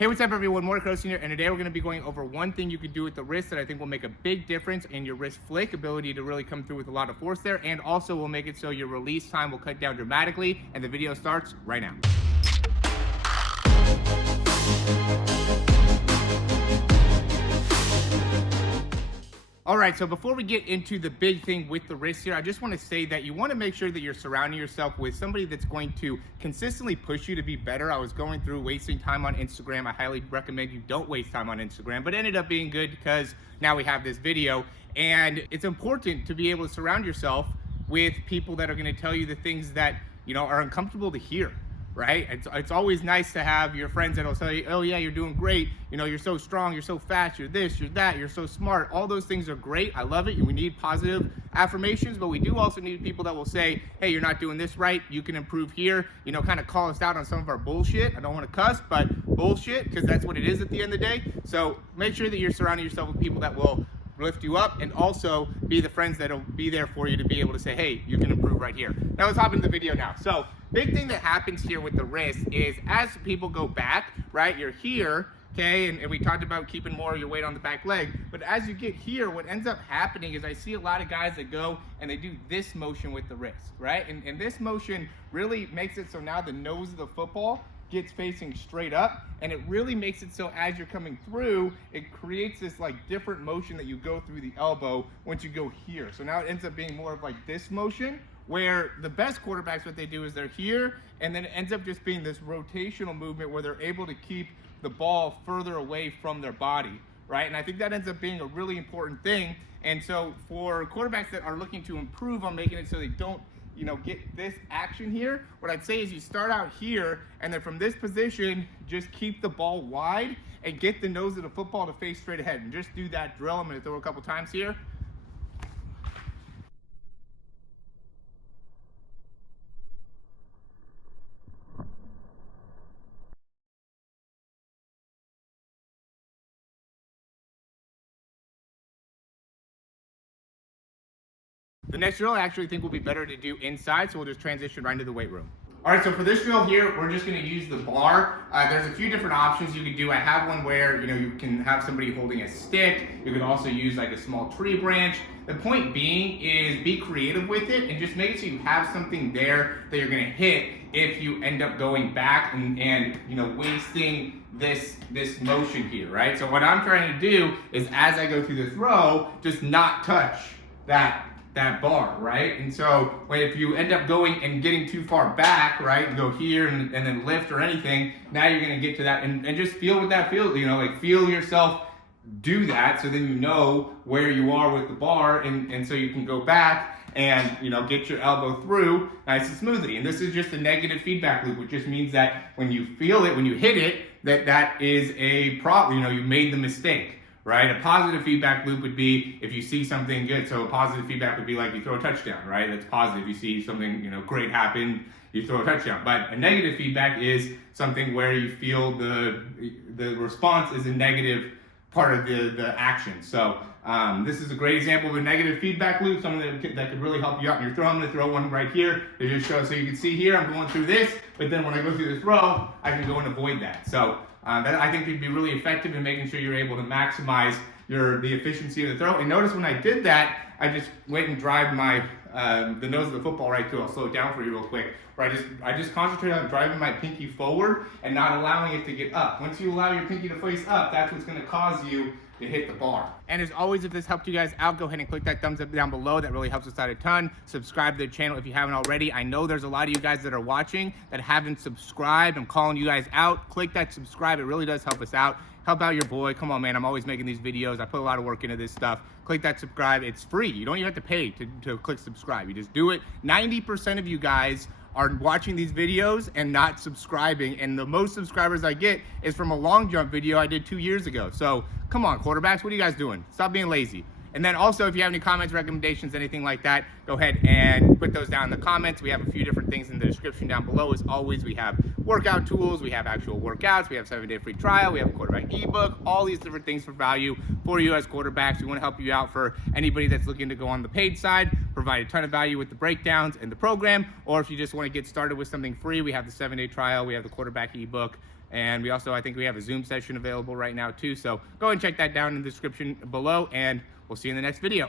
Hey, what's up everyone, Morey Croson here, and today we're going to be going over one thing you can do with the wrist that I think will make a big difference in your wrist flick ability to really come through with a lot of force there, and also will make it so your release time will cut down dramatically, and the video starts right now. All right, so before we get into the big thing with the wrist here, I just want to say that you want to make sure that you're surrounding yourself with somebody that's going to consistently push you to be better. I was going through wasting time on Instagram. I highly recommend you don't waste time on Instagram, but it ended up being good because now we have this video. And it's important to be able to surround yourself with people that are going to tell you the things that, you know, are uncomfortable to hear. Right? It's always nice to have your friends that'll tell you, oh yeah, you're doing great. You know, you're so strong, you're so fast, you're this, you're that, you're so smart. All those things are great. I love it. We need positive affirmations, but we do also need people that will say, hey, you're not doing this right. You can improve here. You know, kind of call us out on some of our bullshit. I don't want to cuss, but bullshit, because that's what it is at the end of the day. So make sure that you're surrounding yourself with people that will lift you up, and also be the friends that'll be there for you to be able to say, hey, you can improve right here. Now let's hop into the video now. So big thing that happens here with the wrist is as people go back, right, you're here, okay, and we talked about keeping more of your weight on the back leg, but as you get here, what ends up happening is I see a lot of guys that go and they do this motion with the wrist, right, and this motion really makes it so now the nose of the football gets facing straight up, and it really makes it so as you're coming through, it creates this like different motion that you go through the elbow once you go here. So now it ends up being more of like this motion, where the best quarterbacks, what they do is they're here, and then it ends up just being this rotational movement where they're able to keep the ball further away from their body, right? And I think that ends up being a really important thing. And so for quarterbacks that are looking to improve on making it so they don't, you know, get this action here, what I'd say is you start out here, and then from this position, just keep the ball wide and get the nose of the football to face straight ahead, and just do that drill. I'm going to throw a couple times here. The next drill I actually think will be better to do inside, so we'll just transition right into the weight room. All right, so for this drill here, we're just gonna use the bar. There's a few different options you can do. I have one where, you know, you can have somebody holding a stick. You could also use like a small tree branch. The point being is be creative with it and just make it so you have something there that you're gonna hit if you end up going back and you know, wasting this motion here, right? So what I'm trying to do is as I go through the throw, just not touch that bar, right? And so if you end up going and getting too far back, right, and go here and then lift or anything, now you're gonna get to that and just feel what that feels, you know, like feel yourself do that, so then you know where you are with the bar, and so you can go back and, you know, get your elbow through nice and smoothly. And this is just a negative feedback loop, which just means that when you feel it, when you hit it, that is a problem, you know, you made the mistake. Right? A positive feedback loop would be if you see something good. So a positive feedback would be like you throw a touchdown, right? That's positive. You see something, you know, great happen, you throw a touchdown. But a negative feedback is something where you feel the response is a negative part of the action. So this is a great example of a negative feedback loop, something that could really help you out in your throw. I'm going to throw one right here to just show, so you can see here I'm going through this, but then when I go through the throw, I can go and avoid that. So that I think could be really effective in making sure you're able to maximize the efficiency of the throw. And notice when I did that, I just went and drived my the nose of the football right through. I'll slow it down for you real quick. Where I just concentrate on driving my pinky forward and not allowing it to get up. Once you allow your pinky to face up, that's what's going to cause you to hit the bar. And as always, if this helped you guys out, go ahead and click that thumbs up down below. That really helps us out a ton. Subscribe to the channel if you haven't already. I know there's a lot of you guys that are watching that haven't subscribed. I'm calling you guys out. Click that subscribe. It really does help us out. Help out your boy. Come on, man. I'm always making these videos. I put a lot of work into this stuff. Click that subscribe. It's free. You don't even have to pay to click subscribe. You just do it. 90% of you guys are watching these videos and not subscribing, and the most subscribers I get is from a long jump video I did 2 years ago. So come on, quarterbacks, what are you guys doing? Stop being lazy. And then also, if you have any comments, recommendations, anything like that, go ahead and put those down in the comments. We have a few different things in the description down below. As always, we have workout tools, we have actual workouts, we have 7-day free trial, we have a quarterback ebook, all these different things for value for you as quarterbacks. We want to help you out for anybody that's looking to go on the paid side, provide a ton of value with the breakdowns and the program, or if you just want to get started with something free, we have the 7-day trial, we have the quarterback ebook, And we also, I think we have a Zoom session available right now too. So go and check that down in the description below, and we'll see you in the next video.